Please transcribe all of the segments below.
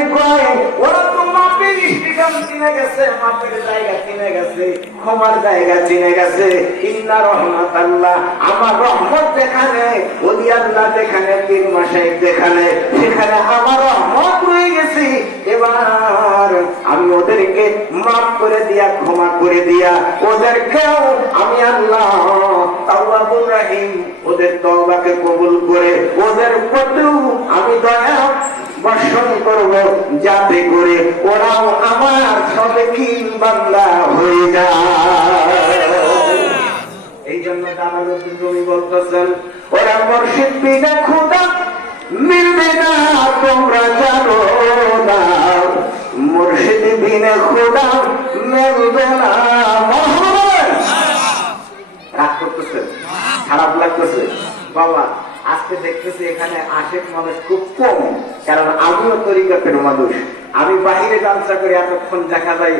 যদি কয় ওরা তো মাপের স্টেশন চিনে গেছে, মাপের জায়গা চিনে গেছে, ক্ষমার জায়গা চিনে গেছে। ইন্না রহমাতাল্লাহ, আমার রহমত যেখানে, ওলি আল্লাহ যেখানে, পীর মাশায়েখ যেখানে, সেখানে আমার রহমত রয়ে গেছে। এবার আমি ওদেরকে মাফ করে দিয়া, ক্ষমা করে দিয়া, ওদেরকেও আমি আল্লাহ তাওয়াবুর রহিম, ওদের তওবাকে কবুল করে ওদের প্রতিও আমি দয়া বর্ষণ করব, যাতে করে ওরাও আমার সবেকিন বান্দা হয়ে যায়। এই জন্য জালালউদ্দিন রুমি বলতেছেন, ওরা মুর্শিদ বিনা খোদা মিলবে না, তোমরা জানো না, মুর্শিদ বিনা খোদা মিলবে না। রাগ করতেছেন, খারাপ লাগতেছে বাবা? আজকে দেখতেছি এখানে আশেক মানুষ খুব কম, কারণ আমিও তরিকতের মানুষ। আমি বাহিরে জালসা করি, এতক্ষণ দেখা যায়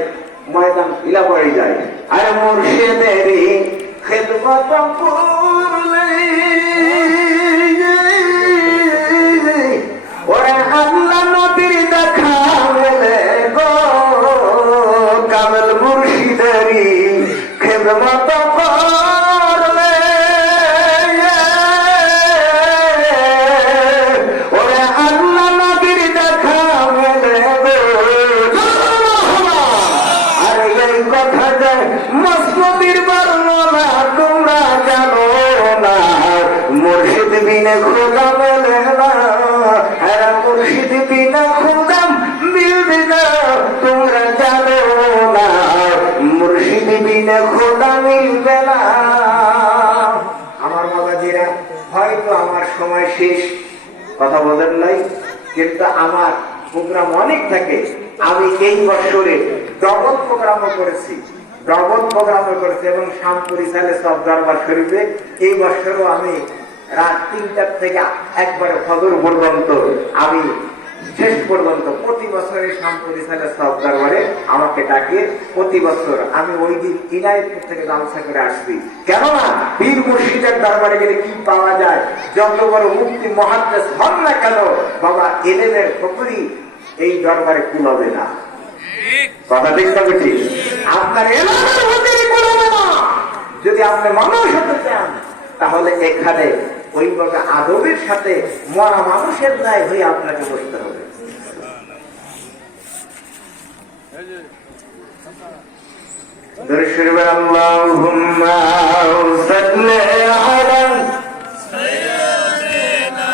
ময়দান ইলা পড়ে যায়। আরে মুর্শিদেরই খেদমত করলে ওরে আল্লাহ নবীর দেখা মেলে গো, কামেল মুর্শিদেরই খেদমত করলে ওরে আল্লাহ নবীর দেখা মেলে গো। আরে এই কথা যায় মসনদের বর্ণনা তোমরা জানো না, মুর্শিদ বিনে খোদা মেলে না, আর মুর্শিদ বিনা খোদা মিলবে না, তোমরা জানো না, মুর্শিদ বিনে খোদা মিলবে না। আমার বাবাজিরা, হয়তো আমার সময় শেষ, কথা বলেন নাই, কিন্তু আমার প্রোগ্রাম অনেক থাকে। আমি এই বছরে ডবল প্রোগ্রামও করেছি, এবং শামপুরি সালে সব দরবার শরীফে এই বছরও আমি রাত 3টার থেকে একবারে ফজর পর্যন্ত, আমি শেষ পর্যন্ত প্রতি বছরের শামপুরি সালে সব দরবারে আমাকে ডাকে। প্রতি বছর আমি ওই দিন ইনায়তপুর থেকে জালসা করে আসছি, কেননা পীর মুর্শিদের দরবারে গেলে কি পাওয়া যায়? যত বড় মুফতি মুহাদ্দিস হন না কেন বাবা, এলেমের ফকরি এই দরবারে কুলাবে না। কথা ঠিক তবে ঠিক, আপনার এলাকার ফকরি কুলাবে না। যদি আপনি মানুষ হতে চান, তাহলে এখানে ওইভাবে আদবের সাথে মরা মানুষের ন্যায় হয়ে আপনাকে বসতে হবে। দরুদ আল্লাহুম্মা সাল্লি আলা সাইয়্যিদিনা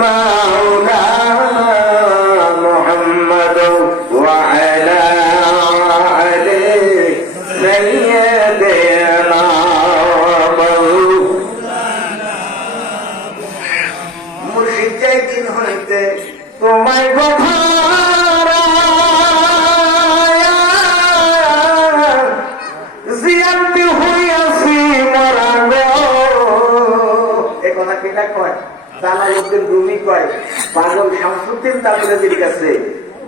মাওলানা মুহাম্মাদ ওয়া আলা আলি সাইয়্যিদিনা মুর্শিদ। যেই দিন হইতে তোমায় কথা জালালউদ্দিন রুমি কয়, পাগল শামসুদ্দিন তাবরেজির কাছে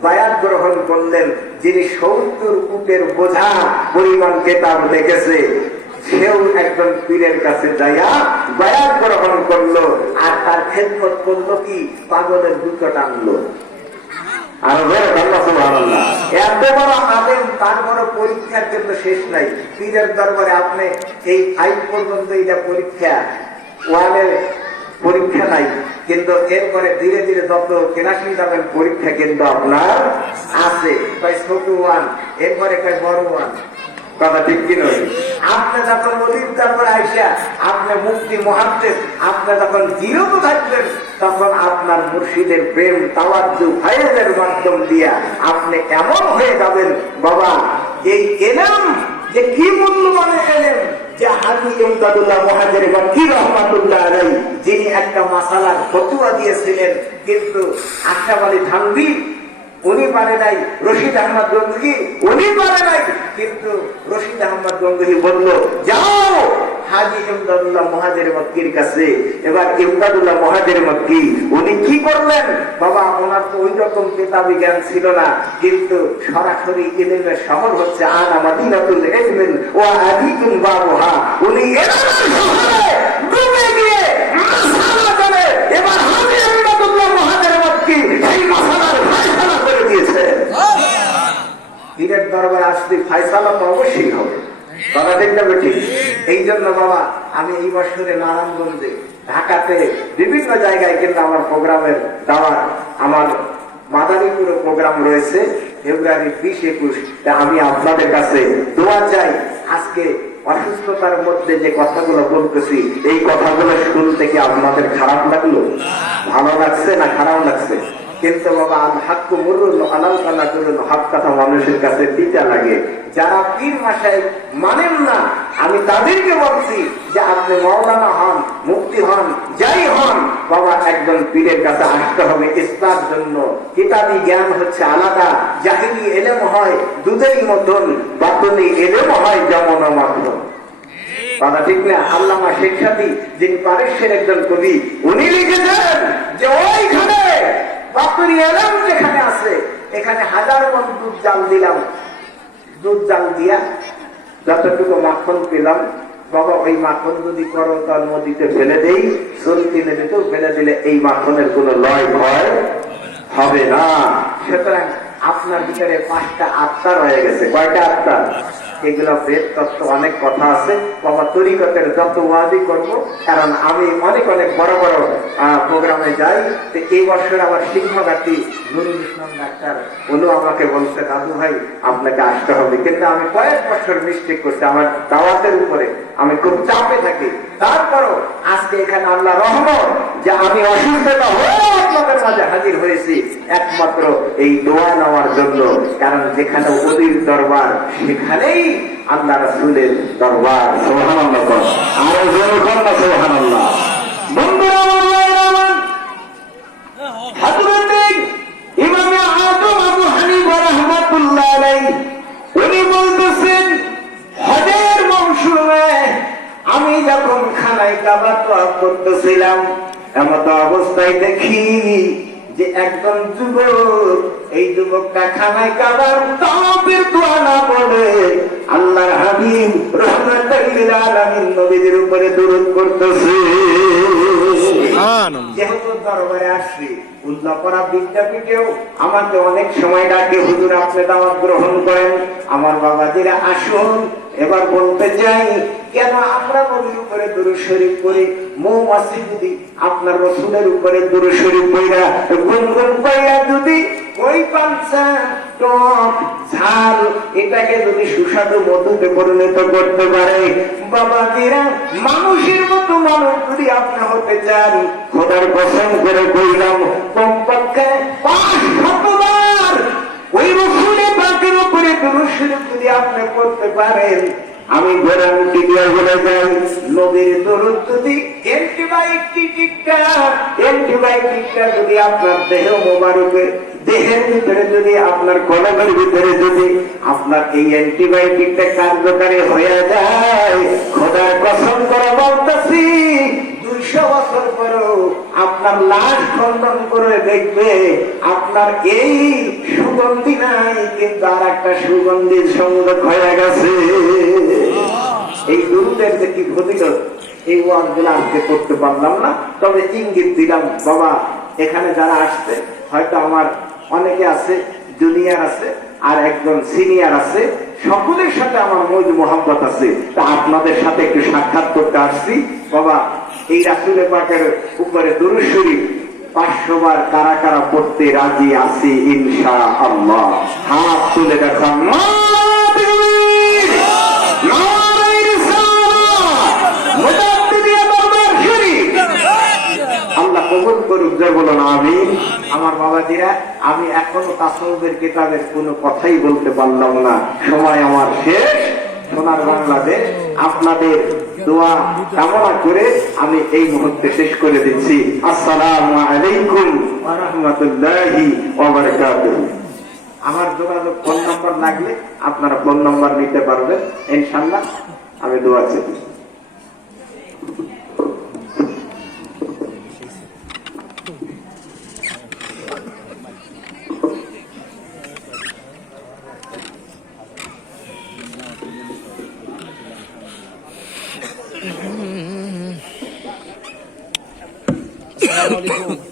বায়াত গ্রহণ করলেন, যিনি 70 উটের বোঝা পরিমাণ কিতাব লিখেছে, সেও একজন পীরের কাছে যাইয়া বায়াত গ্রহণ করলো, আর তার খেদমত করলো কি? পাগলের দুটো টানলো। আর সুবহানাল্লাহ, এত বড় আলেম, তার বড় পরীক্ষার জন্য শেষ নাই। পীরের দরবারে আপনি এই 5 পর্যন্ত এটা পরীক্ষা, 1-এর পরীক্ষা নাই, কিন্তু এরপরে ধীরে ধীরে যত কেনাশি যাবেন পরীক্ষা কিন্তু আপনার আছে। ছোট 1, এরপরে বড় 1। কথা ঠিক কি নয়? আপনি যখন অলির দরবারে আইসা আপনি মুফতি মুহাদ্দিস, আপনি যখন জিরত থাকবেন, তখন আপনার মুর্শিদের প্রেম, তাওয়াজ্জু, ফায়েজের মাধ্যম দিয়া আপনি এমন হয়ে যাবেন বাবা, এই এলেম যে কি মূল্যবান এলেম, যে হাজী ইমদাদুল্লাহ মুহাজিরি মক্কি রাহমাতুল্লাহ আলাইহি, যিনি একটা মাসালার ফতোয়া দিয়েছিলেন, কিন্তু আশরাফ আলী থানভী উনি পারে নাই, রশিদ আহমদ গঙ্গুহি উনি পারে নাই, কিন্তু রশিদ আহমদ গঙ্গুহি বলল, যাও হাজী ইমদাদুল্লাহ মুহাজিরি মক্কির কাছে। এবার ইমদাদুল্লাহ মুহাজিরি মক্কি উনি কি করলেন বাবা? ওনার তো ওই রকম কিতাবি জ্ঞান ছিল না, কিন্তু সরাসরি ইলমের শহর হচ্ছে আনা মাদিনাতুল ইলমি ওয়া আদিকুম বাবুহা। উনি ইলমের শহরে ডুবে গিয়ে মাসালা করে, এবার হাজী ইমদাদুল্লাহ মুহাজিরি মক্কি সেই মাসালার ফায়সালা করে পীরের দরবারে আসলে ফায়সালা তো অবশ্যই হবে, কথা ঠিক না ঠিক? এই জন্য বাবা আমি এই বছরে নারায়ণগঞ্জে, ঢাকাতে, বিভিন্ন জায়গায় কিন্তু আমার প্রোগ্রামের দাওয়াত, আমার মাদারীপুরে প্রোগ্রাম রয়েছে ফেব্রুয়ারি 20-21। আমি আপনাদের কাছে দোয়া চাই। আজকে অসুস্থতার মধ্যে যে কথাগুলো বলতেছি, এই কথাগুলো শুনতে কি আপনাদের খারাপ লাগলো? ভালো লাগছে না খারাপ লাগছে? কিন্তু বাবা আল হাক্কু মুররুন আলাল কানাতুল হক কথা মানুষের কাছে তিতা লাগে। যারা পীর মাসায় মানেন না, আমি তাদেরকে বলছি যে আপনি মাওলানা হন, মুফতি হন, যাই হন, বাবা একজন পীরের কাছে আসতে হবে ইসলামের জন্য। কিতাবি জ্ঞান হচ্ছে আলাদা, জাহিলি ইলম হয় দুধের মতন, বাতুনি ইলম হয় যেমন মাত্র, কথা ঠিক না? আল্লামা শেখ সাদী, যিনি পারস্যের একজন কবি, উনি লিখেছেন যে ওইখানে বাতুনি ইলম যেখানে আছে, এখানে 1000 মণ দুধ জাল দিলাম, দুধ জাল দিয়া যতটুকু মাখন পেলাম, বাবা ওই মাখন যদি করতাল নদীতে ফেলে দেই, চলতি নদীতেও ফেলে দিলে এই মাখনের কোন লয় ভয় হবে না। সুতরাং আপনার ভিতরে 5টা আত্মা রয়ে গেছে। কয়টা আত্মা? এগুলো বেদ তত্ত্ব অনেক কথা আছে বাবা, তরিকতের যত ওয়াজি করবো, কারণ আমি অনেক অনেক বড় বড় প্রোগ্রামে যাই। তো এই বছর আবার সিংহঘাটি নুরুল ইসলাম ডাক্তার, উনি আমাকে বলছে দাদু ভাই আপনাকে আসতে হবে, কিন্তু আমি কয়েক বছর মিস্টেক করছি, আমার দাওয়াতের উপরে আমি খুব চাপে থাকি। তারপরও আজকে এখানে আল্লাহ রহমত যে আমি অসুস্থতা হয়েও আপনাদের মাঝে হাজির হয়েছি একমাত্র এই দোয়া নেওয়ার জন্য। কারণ যেখানে ওলির দরবার, সেখানেই আল্লাহ রাসূলের দরবার। সুবহানাল্লাহ, আরো জোরে বলুন না সুবহানাল্লাহ। বন্ধুরা, হযরত ইমাম আযম আবু হানিফা রাহমাতুল্লাহ আলাইহি উনি বলতেছেন, হজের মৌসুমে আমি যখন খানায় কাবা তওয়াফ করতেছিলাম, এমত অবস্থায় দেখি যে একজন যুবক, এই যুবকটা খানায় কাবার তাওয়াফের দোয়া না পড়ে আল্লাহর হাবিব রাহমাতুল লিল আলামিন নবীর উপরে দরুদ করতেছে। যেহেতু দরবারে আসছি, উল্লাপাড়া বিদ্যাপীঠেও আমাকে অনেক সময় ডাকে, হুজুর আপনি দাওয়াত গ্রহণ করেন। আমার বাবাজিরা আসুন, এবার বলতে চাই, কেন আমরা নবীর উপরে দুরূদ শরীফ পড়ি, মৌমাছি যদি আপনার রাসূলের উপরে দুরূদ শরীফ পড়া গুনগুন কইরা যদি ওই পাঞ্চা টক ঝাল এটাকে যদি সুস্বাদু মধুতে পরিণত করতে পারে, বাবাজিরা মানুষের মতো মানুষ যদি আপনি হতে চান, খোদার কসম করে কইলাম কমপক্ষে 500 বার ওই রাসূলের পাকের উপরে দুরূদ শরীফ যদি আপনি পড়তে পারেন, আমি গ্যারান্টি দিয়ে বলে যাই, নবীর দরুদ যদি অ্যান্টিবায়োটিকটা যদি আপনার দেহ মোবারকে, দেহের ভিতরে যদি আপনার কলমের ভিতরে যদি আপনার এই অ্যান্টিবায়োটিকটা কার্যকারী হয়ে যায়, খোদার কসম করে বলতেছি 200 বছর পরেও আপনার লাশ খণ্ডন করে দেখবে আপনার এই সুগন্ধি নাই, কিন্তু আর একটা সুগন্ধির সংযোগ হয়ে গেছে। এই দুরুদের যে কি ফজিলত, এই ওয়াজগুলো আজকে করতে পারলাম না, তবে ইঙ্গিত দিলাম। বাবা এখানে যারা আসছে, হয়তো আমার অনেকে আছে, জুনিয়র আছে, আর একজন সিনিয়র আছে, সকলের সাথে আমার মৌজ মোহাম্মত আছে। তা আপনাদের সাথে একটু সাক্ষাৎ করতে আসছি। বাবা এই রাসূলের পাকের উপরে দুরূদ শরীফ 500 বার কারা কারা পড়তে রাজি আছি ইনশাআল্লাহ? হাত তুলে দেখান। আল্লাহ কবুল করুক, জয় বলুন আমিন। আমার বাবাজিরা, আমি এখনো তাসাউফের কিতাবের কোনো কথাই বলতে পারলাম না, সময় আমার শেষ। সোনার বাংলাদেশ, আপনাদের দোয়া কামনা করে আমি এই মুহূর্তে শেষ করে দিচ্ছি। আসসালামু আলাইকুম ওয়া রাহমাতুল্লাহি ওয়া বারাকাতুহু। আমার যোগাযোগ ফোন নাম্বার লাগলে আপনারা ফোন নাম্বার নিতে পারবেন ইনশাআল্লাহ। আমি দোয়া চাই। আসসালামু আলাইকুম।